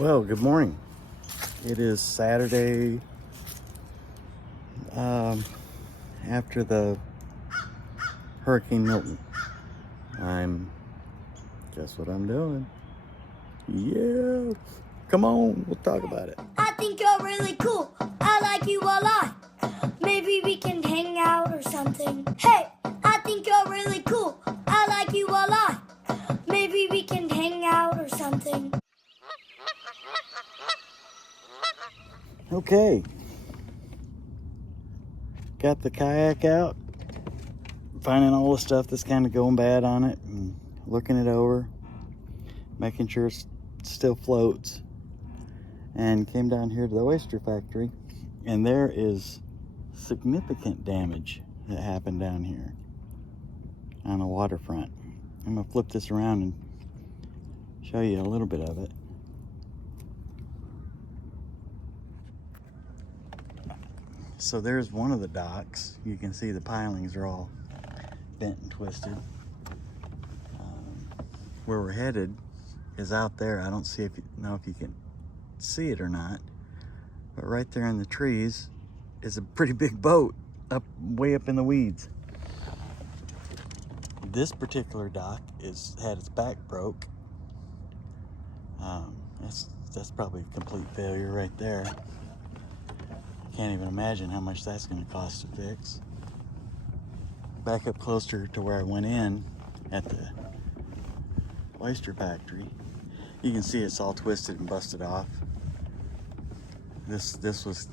Well, good morning. It is Saturday after the Hurricane Milton. Guess what I'm doing? Yeah, come on, we'll talk about it. I think you're really cool. I like you a lot. Maybe we can hang out or something. Hey, I think you're really cool. I like you a lot. Maybe we can hang out or something. Okay. Got the kayak out, finding all the stuff that's kind of going bad on it, and looking it over, making sure it still floats, and came down here to the oyster factory, and there is significant damage that happened down here on the waterfront. I'm gonna flip this around and show you a little bit of it. So there's one of the docks. You can see the pilings are all bent and twisted. Where we're headed is out there. I don't know if you can see it or not, but right there in the trees is a pretty big boat way up in the weeds. This particular dock had its back broke. That's probably a complete failure right there. Can't even imagine how much that's going to cost to fix. Back up closer to where I went in at the oyster factory, you can see it's all twisted and busted off. This was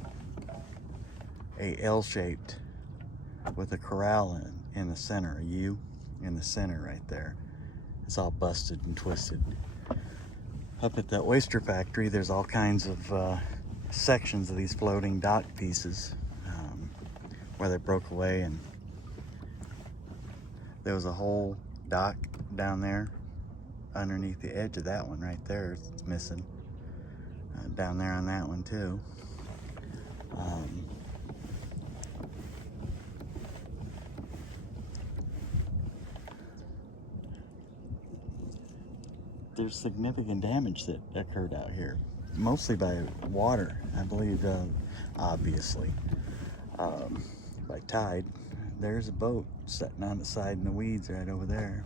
a L-shaped with a corral in the center, a U in the center right there. It's all busted and twisted. Up at the oyster factory, there's all kinds of sections of these floating dock pieces where they broke away, and there was a whole dock down there underneath the edge of that one right there. It's missing down there on that one too. There's significant damage that occurred out here, mostly by water, I believe, obviously, by tide. There's a boat sitting on the side in the weeds right over there.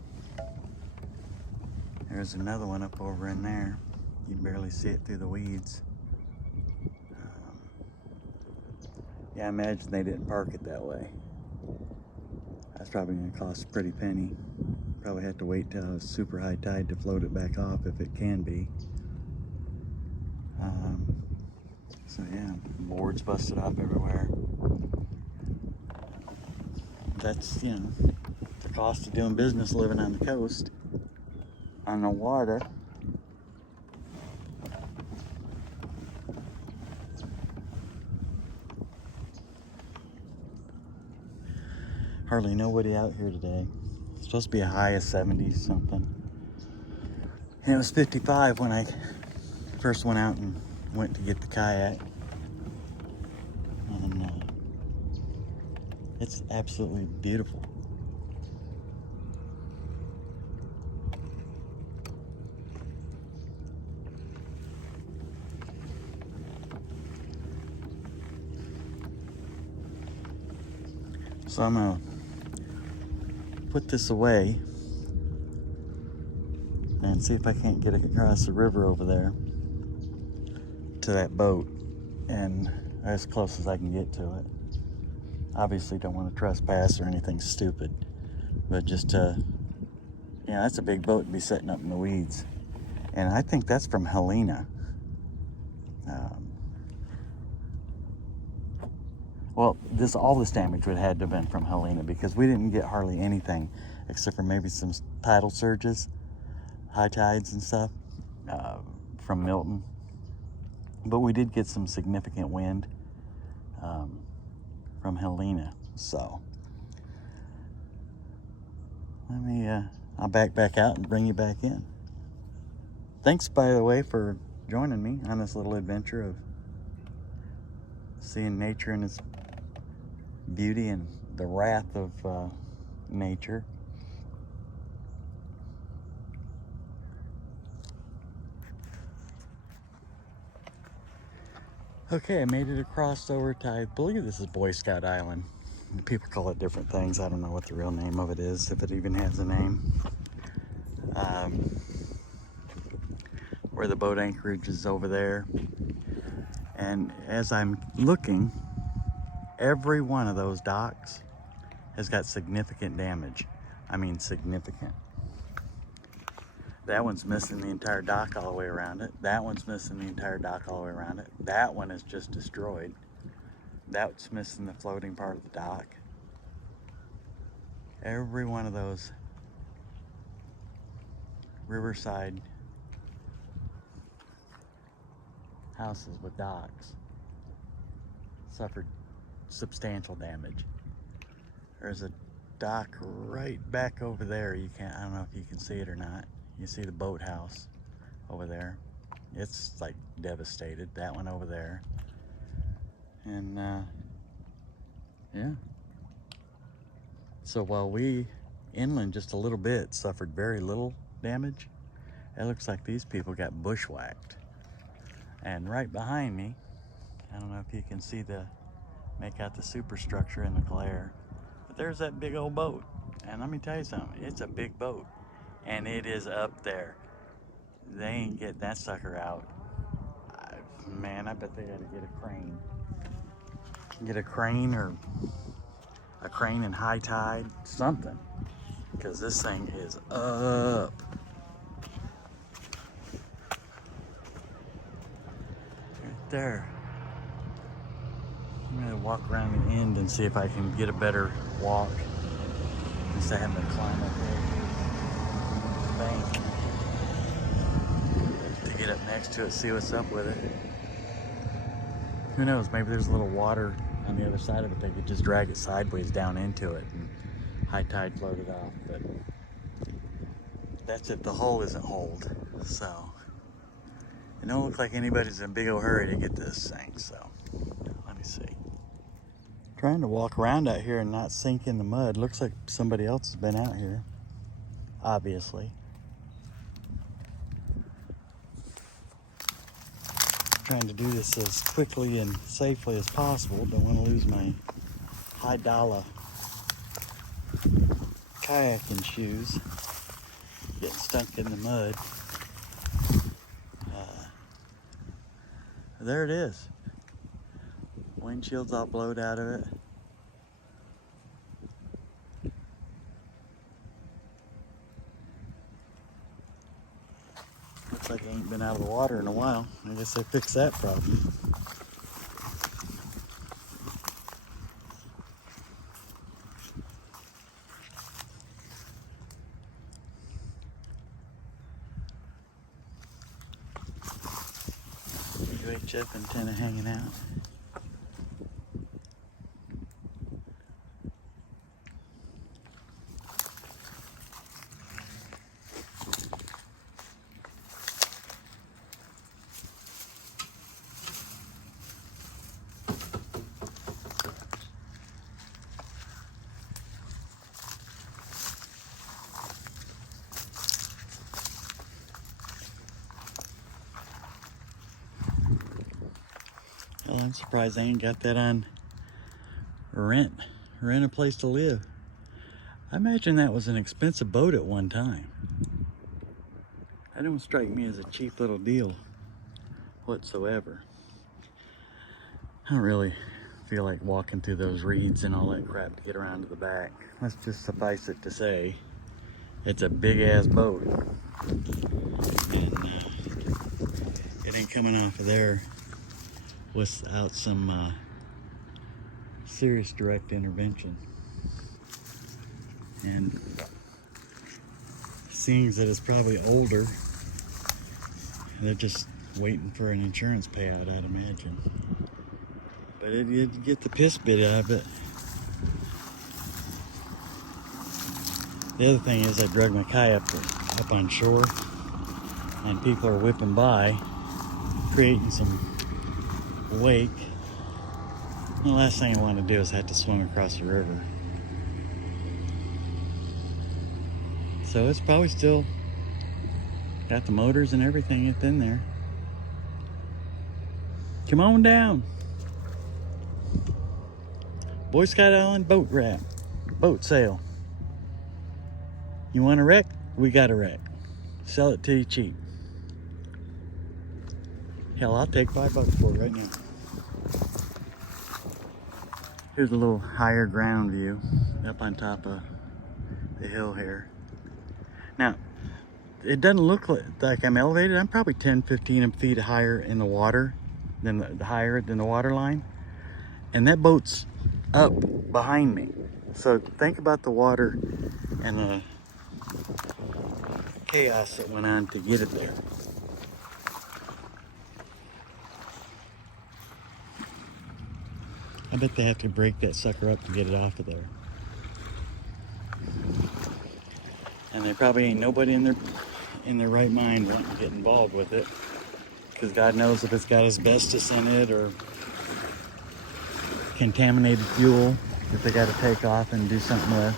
There's another one up over in there. You can barely see it through the weeds. Yeah, I imagine they didn't park it that way. That's probably going to cost a pretty penny. Probably have to wait till a super high tide to float it back off if it can be. So yeah, boards busted up everywhere. That's, the cost of doing business living on the coast, on the water. Hardly nobody out here today. It's supposed to be a high of 70 something. And it was 55 when I first went out and went to get the kayak. And it's absolutely beautiful. So I'm gonna put this away and see if I can't get across the river over there to that boat, and as close as I can get to it. Obviously don't want to trespass or anything stupid, but just that's a big boat to be sitting up in the weeds. And I think that's from Helena. Well, all this damage would have had to have been from Helena, because we didn't get hardly anything except for maybe some tidal surges, high tides and stuff from Milton. But we did get some significant wind from Helena. So I'll back out and bring you back in. Thanks, by the way, for joining me on this little adventure of seeing nature in its beauty and the wrath of nature. Okay, I made it across over to, I believe this is Boy Scout Island. People call it different things. I don't know what the real name of it is, if it even has a name. Where the boat anchorage is over there. And as I'm looking, every one of those docks has got significant damage. I mean significant. That one's missing the entire dock all the way around it. That one's missing the entire dock all the way around it. That one is just destroyed. That's missing the floating part of the dock. Every one of those riverside houses with docks suffered substantial damage. There's a dock right back over there. I don't know if you can see it or not. You see the boathouse over there. It's like devastated. That one over there. And yeah. So while we inland just a little bit suffered very little damage, it looks like these people got bushwhacked. And right behind me, I don't know if you can see make out the superstructure in the glare, but there's that big old boat. And let me tell you something, it's a big boat. And it is up there. They ain't getting that sucker out. Man, I bet they gotta get a crane. Get a crane, or a crane in high tide, something. Because this thing is up. Right there. I'm gonna walk around the end and see if I can get a better walk instead of having to climb up the bank to get up next to it, see what's up with it. Who knows, maybe there's a little water on the other side of it. They could just drag it sideways down into it and high tide float it off. But that's if the hull isn't holed. So it don't look like anybody's in a big old hurry to get this thing. So let me see. Trying to walk around out here and not sink in the mud. Looks like somebody else has been out here, obviously. Trying to do this as quickly and safely as possible. Don't want to lose my high dollar kayaking shoes. Getting stuck in the mud. There it is. Windshield's all blowed out of it. Looks like it ain't been out of the water in a while. I guess they fixed that problem. UHF antenna hanging out. Well, I'm surprised they ain't got that on rent a place to live. I imagine that was an expensive boat at one time. That don't strike me as a cheap little deal whatsoever. I don't really feel like walking through those reeds and all that crap to get around to the back. Let's just suffice it to say, it's a big ass boat. And it ain't coming off of there without some serious direct intervention. And seeing that it's probably older, they're just waiting for an insurance payout, I'd imagine. But it'd get the piss bit out of it. The other thing is I dragged my kayak up on shore and people are whipping by, creating some wake. The last thing I want to do is have to swim across the river. So it's probably still got the motors and everything in there. Come on down. Boy Scout Island boat wrap. Boat sale. You want a wreck? We got a wreck. Sell it to you cheap. Hell, I'll take $5 for it right now. Here's a little higher ground view up on top of the hill here. Now, it doesn't look like I'm elevated. I'm probably 10, 15 feet higher in the water than the water line. And that boat's up behind me. So think about the water and the chaos that went on to get it there. I bet they have to break that sucker up to get it off of there. And there probably ain't nobody in their right mind wanting to get involved with it, because God knows if it's got asbestos in it or contaminated fuel that they got to take off and do something with.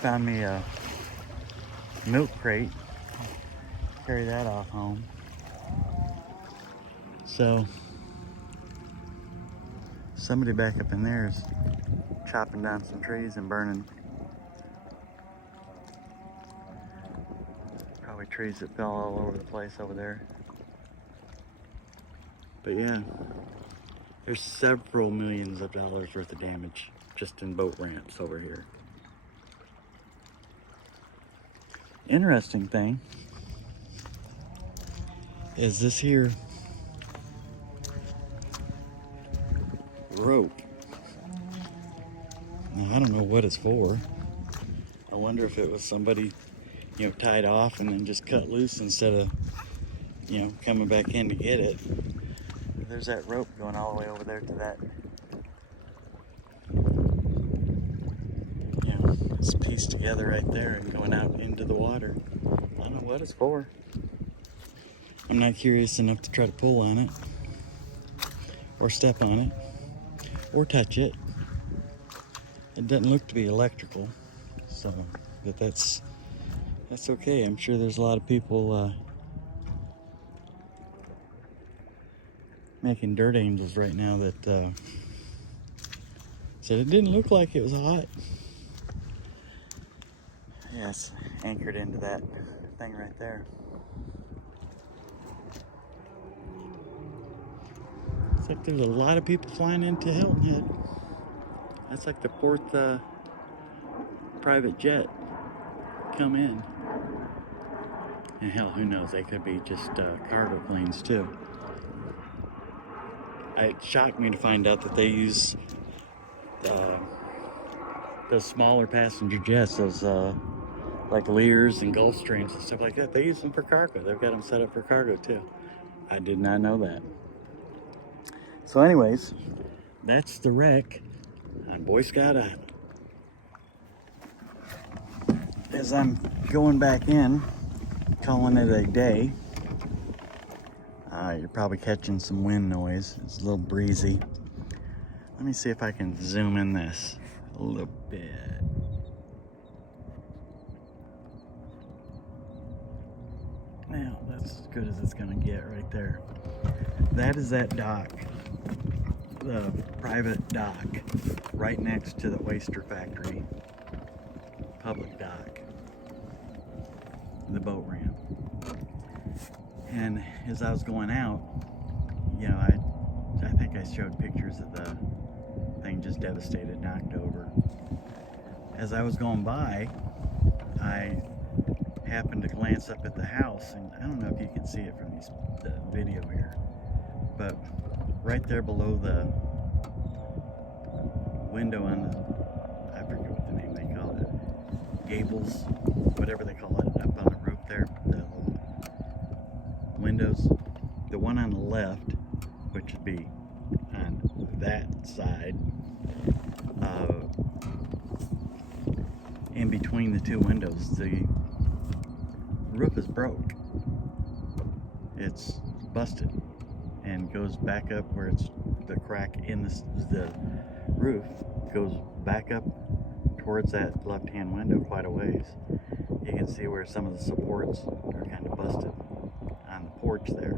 Found me a milk crate. Carry that off home. So somebody back up in there is chopping down some trees and burning. Probably trees that fell all over the place over there. But yeah, there's several millions of dollars worth of damage just in boat ramps over here. Interesting thing is this here rope. Now, I don't know what it's for. I wonder if it was somebody, tied off and then just cut loose instead of, coming back in to get it. There's that rope going all the way over there to that, it's pieced together right there and going out into the water. I don't know what it's for. I'm not curious enough to try to pull on it or step on it or touch it. It doesn't look to be electrical, so but that's okay. I'm sure there's a lot of people making dirt angels right now that said it didn't look like it was hot. Yes, anchored into that thing right there. It's like there's a lot of people flying into Hilton Head. That's like the fourth private jet come in. And hell, who knows? They could be just cargo planes too. It shocked me to find out that they use those smaller passenger jets, those like Lears and Gulfstreams and stuff like that. They use them for cargo. They've got them set up for cargo too. I did not know that. So anyways, that's the wreck on Boy Scout Island. As I'm going back in, calling it a day, you're probably catching some wind noise. It's a little breezy. Let me see if I can zoom in this a little bit. Now, that's as good as it's gonna get right there. That is that dock, the private dock, right next to the oyster factory, public dock, the boat ramp. And as I was going out, I think I showed pictures of the thing just devastated, knocked over. As I was going by, I happened to glance up at the house, and I don't know if you can see it from the video here, but right there below the window on the, I forget what the name they call it, gables, whatever they call it, up on the roof there, the windows, the one on the left, which would be on that side, in between the two windows, the roof is broke. It's busted and goes back up where it's the crack in the roof goes back up towards that left-hand window quite a ways. You can see where some of the supports are kind of busted on the porch. porch there.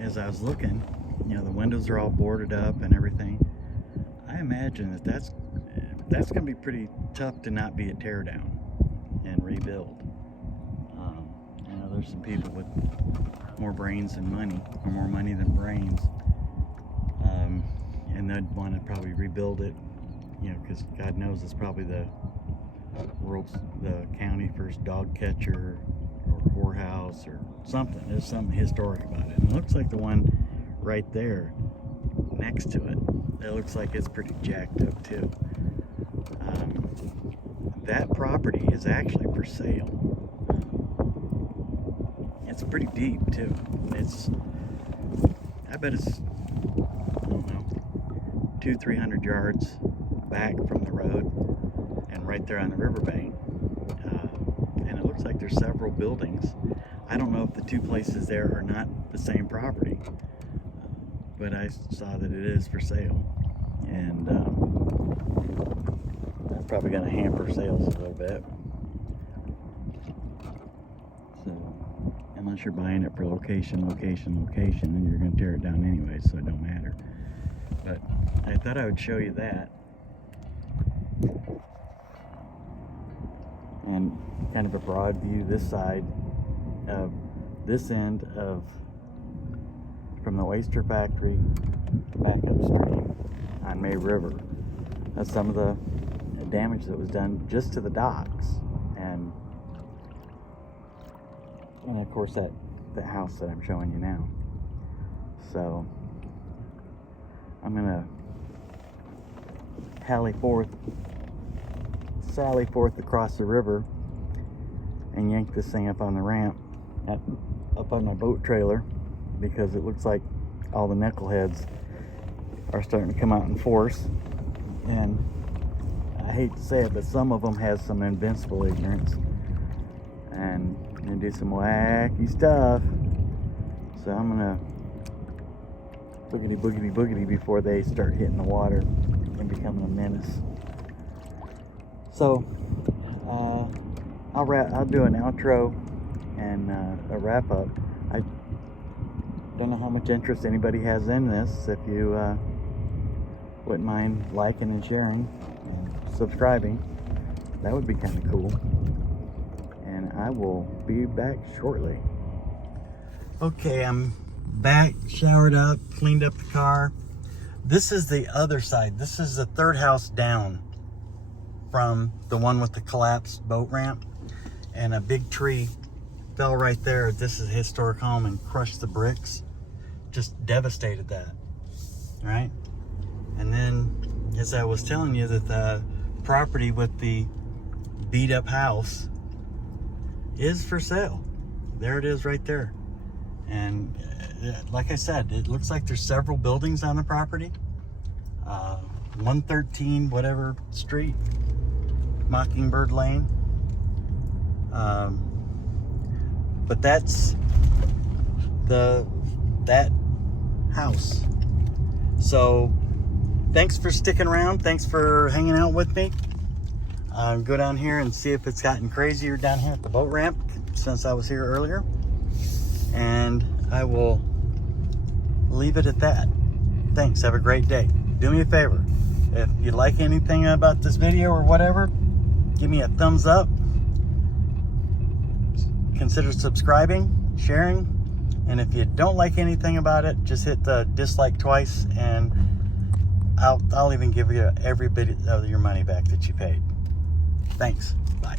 As I was looking, you know, the windows are all boarded up and everything. I imagine that that's going to be pretty tough to not be a tear down and rebuild. You know, there's some people with more brains than money, or more money than brains, and they'd want to probably rebuild it, you know, because God knows it's probably the county first dog catcher or whorehouse or something. There's something historic about it. And it looks like the one right there next to it, it looks like it's pretty jacked up too. That property is actually for sale. It's pretty deep too. I bet it's, I don't know, 200-300 yards back from the road and right there on the riverbank. And it looks like there's several buildings. I don't know if the two places there are not the same property, but I saw that it is for sale. And that's probably going to hamper sales a little bit. So, unless you're buying it for location, then you're going to tear it down anyway, so it don't matter. But I thought I would show you that. And kind of a broad view this side of this end of from the oyster factory back upstream on May River. That's some of the damage that was done just to the docks, and of course that house that I'm showing you now. So I'm gonna sally forth across the river and yank this thing up on the ramp, up on my boat trailer, because it looks like all the knuckleheads are starting to come out in force. And I hate to say it, but some of them has some invincible ignorance and they do some wacky stuff. So I'm gonna boogity boogity boogity before they start hitting the water and becoming a menace. So I'll do an outro and a wrap up. I don't know how much interest anybody has in this. If you wouldn't mind liking and sharing and subscribing, that would be kind of cool. And I will be back shortly. Okay, I'm back, showered up, cleaned up the car. This is the other side. This is the third house down from the one with the collapsed boat ramp, and a big tree fell right there. This is a historic home and crushed the bricks, just devastated that, right? And then, as I was telling you, that the property with the beat up house is for sale. There it is right there. And like I said, it looks like there's several buildings on the property. 113 whatever street, Mockingbird Lane. But that's that house. So thanks for sticking around. Thanks for hanging out with me. Go down here and see if it's gotten crazier down here at the boat ramp since I was here earlier. And I will leave it at that. Thanks. Have a great day. Do me a favor. If you like anything about this video or whatever, give me a thumbs up. Consider subscribing, sharing, and if you don't like anything about it, just hit the dislike twice, and I'll even give you every bit of your money back that you paid. Thanks. Bye.